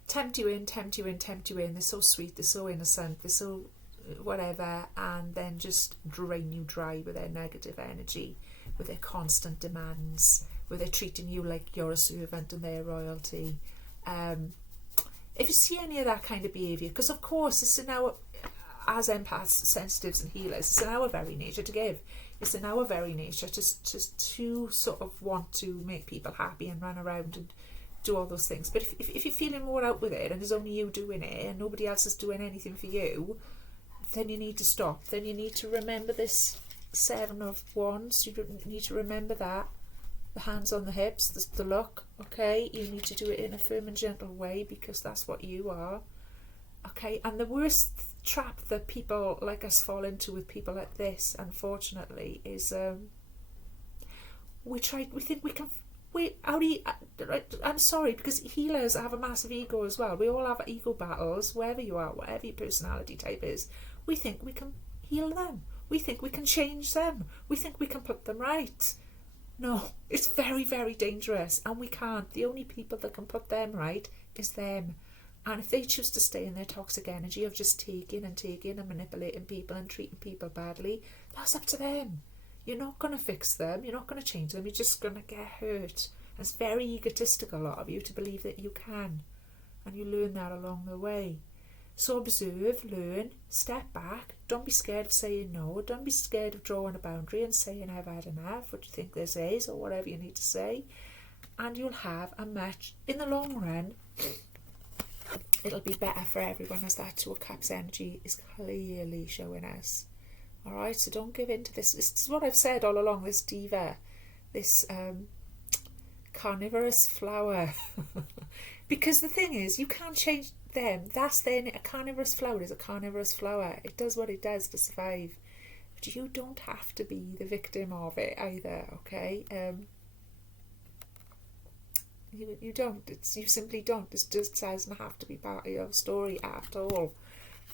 tempt you in, they're so sweet, they're so innocent, they're so whatever, and then just drain you dry with their negative energy, with their constant demands, where they're treating you like you're a servant and they're royalty. If you see any of that kind of behaviour, because of course it's in our... as empaths, sensitives and healers, it's in our very nature to give. It's in our very nature to sort of want to make people happy and run around and do all those things. But if you're feeling more out with it and there's only you doing it and nobody else is doing anything for you, then you need to stop. Then you need to remember this 7 of Wands. You need to remember that. The hands on the hips, the look, okay? You need to do it in a firm and gentle way because that's what you are. Okay, and the worst trap that people like us fall into with people like this, unfortunately, is we think we can. I'm sorry, because healers have a massive ego as well. We all have ego battles, wherever you are, whatever your personality type is. We think we can heal them. We think we can change them. We think we can put them right. No, it's very, very dangerous, and we can't. The only people that can put them right is them. And if they choose to stay in their toxic energy of just taking and manipulating people and treating people badly, that's up to them. You're not going to fix them. You're not going to change them. You're just going to get hurt. And it's very egotistical, a lot of you, to believe that you can. And you learn that along the way. So observe, learn, step back. Don't be scared of saying no. Don't be scared of drawing a boundary and saying, I've had enough. What do you think this is? Or whatever you need to say. And you'll have a match. In the long run, it'll be better for everyone, as that 2 of Cups energy is clearly showing us. Alright, so don't give in to this. This is what I've said all along, this diva, this carnivorous flower. Because the thing is, you can't change them. That's then a carnivorous flower is a carnivorous flower. It does what it does to survive. But you don't have to be the victim of it either, okay? You don't. You simply don't. It just doesn't have to be part of your story at all.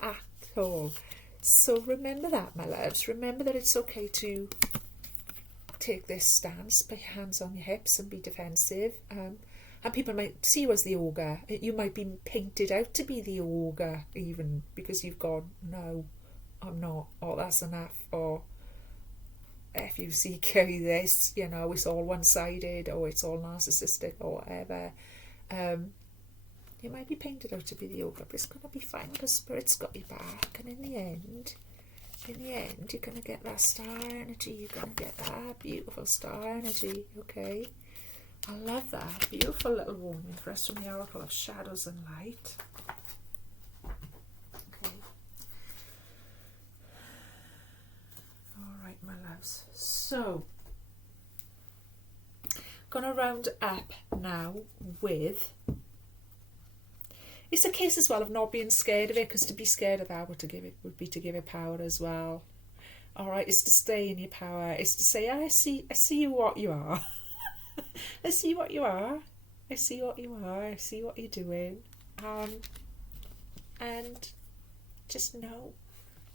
At all. So remember that, my loves. Remember that it's okay to take this stance, put your hands on your hips and be defensive. And people might see you as the ogre. You might be painted out to be the ogre even, because you've gone, no, I'm not, or that's enough, or FUCK this, you know, it's all one-sided, or it's all narcissistic, or whatever. You might be painted out to be the ogre, but it's going to be fine because Spirit's got your back. And in the end, you're going to get that star energy. You're going to get that beautiful star energy, okay? I love that. Beautiful little warning for us from the Oracle of Shadows and Light. Okay. All right, my loves. So, going to round up now with... It's a case as well of not being scared of it, because to be scared of that would be to give it power as well. All right, it's to stay in your power. It's to say, I see you what you are. I see what you are. I see what you are. I see what you're doing. And just know,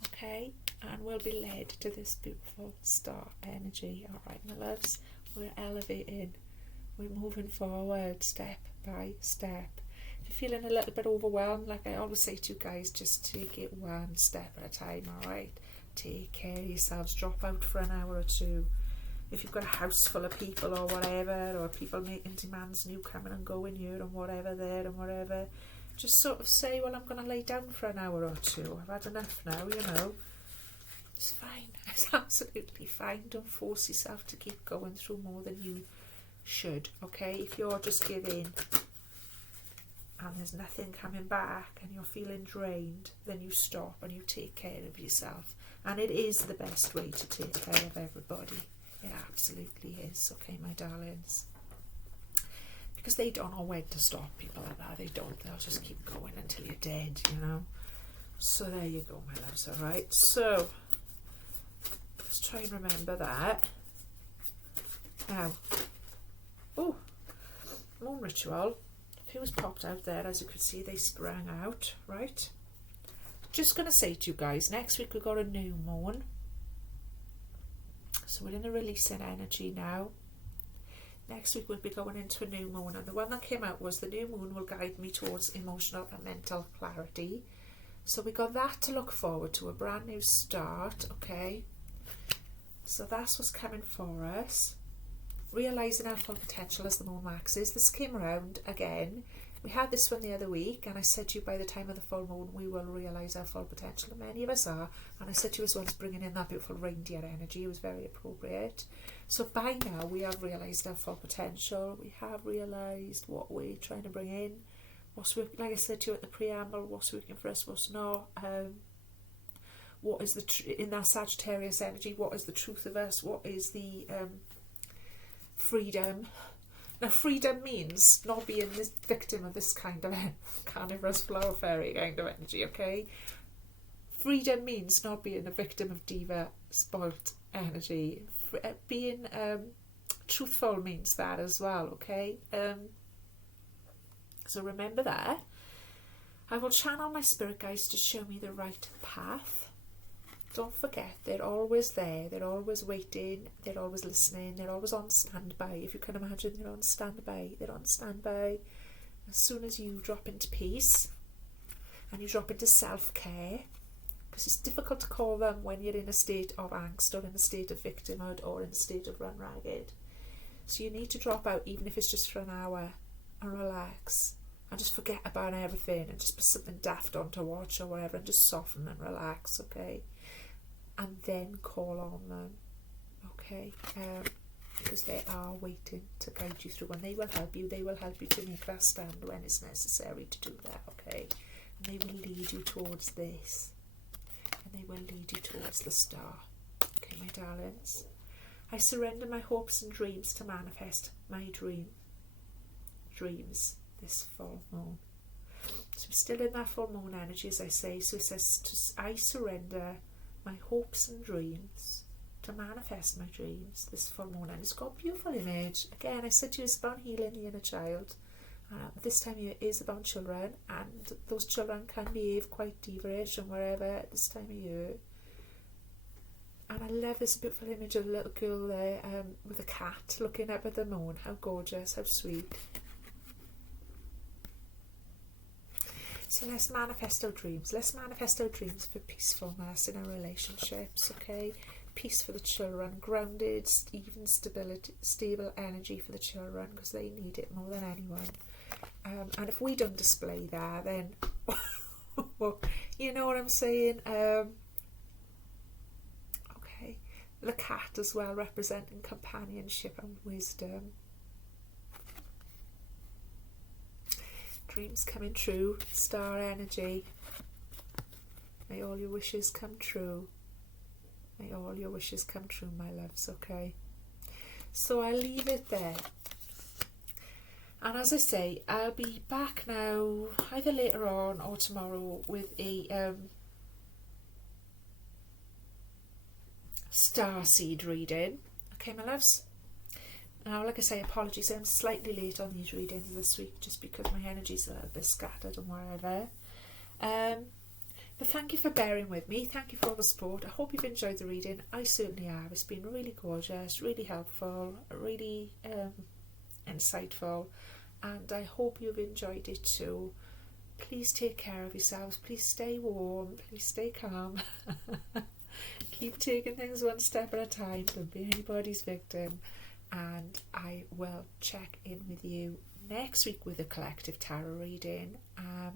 okay? And we'll be led to this beautiful star energy. All right, my loves, we're elevating. We're moving forward step by step. If you're feeling a little bit overwhelmed, like I always say to you guys, just take it one step at a time, all right? Take care of yourselves. Drop out for an hour or two. If you've got a house full of people or whatever, or people making demands and you coming and going here and whatever there and whatever, just sort of say, well, I'm going to lay down for an hour or two. I've had enough now, you know. It's fine. It's absolutely fine. Don't force yourself to keep going through more than you should, okay? If you're just giving and there's nothing coming back and you're feeling drained, then you stop and you take care of yourself. And it is the best way to take care of everybody. It absolutely is, okay, my darlings. Because they don't know when to stop, people like that. They don't. They'll just keep going until you're dead, you know. So there you go, my loves, all right? So, let's try and remember that. Now, oh, moon ritual. Who's popped out there? As you could see, they sprang out, right? Just going to say to you guys, next week we've got a new moon. So we're in the releasing energy now. Next week we'll be going into a new moon. And the one that came out was the new moon will guide me towards emotional and mental clarity. So we got that to look forward to, a brand new start, okay? So that's what's coming for us. Realising our full potential as the moon waxes. This came around again. We had this one the other week, and I said to you, by the time of the full moon we will realise our full potential, and many of us are. And I said to you as well as bringing in that beautiful reindeer energy. It was very appropriate. So by now we have realised our full potential. We have realised what we're trying to bring in, what's working, like I said to you at the preamble, what's working for us, what's not. What is the in that Sagittarius energy, what is the truth of us, what is the freedom. Now, freedom means not being the victim of this kind of carnivorous flower fairy kind of energy, okay? Freedom means not being a victim of diva spoilt energy. Being truthful means that as well, okay? So remember that. I will channel my spirit guides to show me the right path. Don't forget, they're always there, they're always waiting, they're always listening, they're always on standby. If you can imagine, they're on standby. They're on standby as soon as you drop into peace and you drop into self-care, because it's difficult to call them when you're in a state of angst or in a state of victimhood or in a state of run ragged. So you need to drop out, even if it's just for an hour, and relax and just forget about everything and just put something daft on to watch or whatever and just soften and relax, okay? And then call on them, okay? Because they are waiting to guide you through, and they will help you. They will help you to make that stand when it's necessary to do that, okay? And they will lead you towards this, and they will lead you towards the star, okay, my darlings? I surrender my hopes and dreams to manifest my dreams this full moon. So we're still in that full moon energy, as I say. So it says, I surrender my hopes and dreams to manifest my dreams. This full moon, and it's got a beautiful image. Again, I said to you, it's about healing the inner child. This time of year is about children, and those children can behave quite devilish and wherever at this time of year. And I love this beautiful image of a little girl there with a cat looking up at the moon. How gorgeous, how sweet. So let's manifest our dreams. Let's manifest our dreams for peacefulness in our relationships, okay? Peace for the children, grounded, even stable energy for the children, because they need it more than anyone. And if we don't display that, then, well, you know what I'm saying? Okay, the cat as well, representing companionship and wisdom. Dreams coming true, star energy. May all your wishes come true. May all your wishes come true, my loves, okay? So I'll leave it there. And as I say, I'll be back now either later on or tomorrow with a starseed reading. Okay, my loves? Now, like I say, apologies, I'm slightly late on these readings this week just because my energy's a little bit scattered and wherever. But thank you for bearing with me. Thank you for all the support. I hope you've enjoyed the reading. I certainly have. It's been really gorgeous, really helpful, really insightful, and I hope you've enjoyed it too. Please take care of yourselves. Please stay warm. Please stay calm. Keep taking things one step at a time. Don't be anybody's victim. And I will check in with you next week with a collective tarot reading. I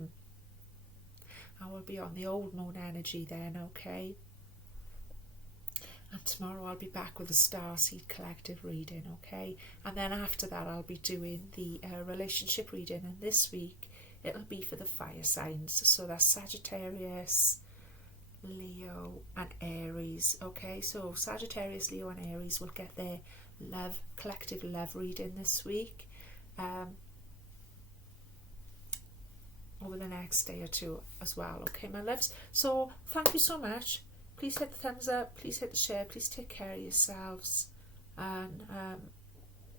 will be on the old moon energy then, okay? And tomorrow I'll be back with a starseed collective reading, okay? And then after that I'll be doing the relationship reading, and this week it'll be for the fire signs. So that's Sagittarius, Leo and Aries, okay? So Sagittarius, Leo and Aries will get their collective love reading this week, over the next day or two as well, okay, my loves? So thank you so much. Please hit the thumbs up, please hit the share, please take care of yourselves, and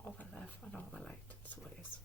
all the love and all the light. That's what it is.